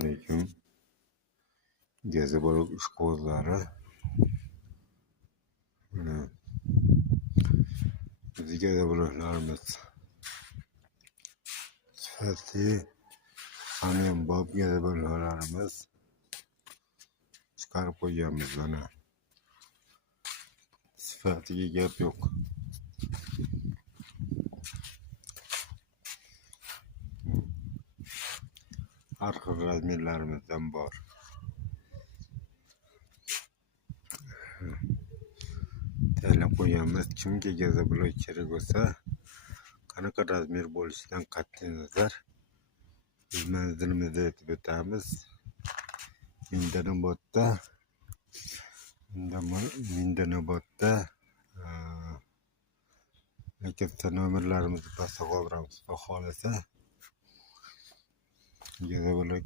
Assalomualaikum. Gezi bo'lib ishqibozlari. Biz gezi bo'laklarimiz sifatli hamyonbop gezi bo'laklarimiz chiqarib qo'yganmiz mana. Sifatiga gap yo'q. Har xil razmerlarimizdan bor. Tayyorlab qo'yganmiz. Kimga gezi bo'lak kerak bo'lsa, qanaqa razmer bo'lishidan qat'iy nazar biz manzilimizda aytib o'tamiz. Mindanobodda katta nomerlarimizni pastga qoldiramiz. Xudo xohlasa gezi bo'lak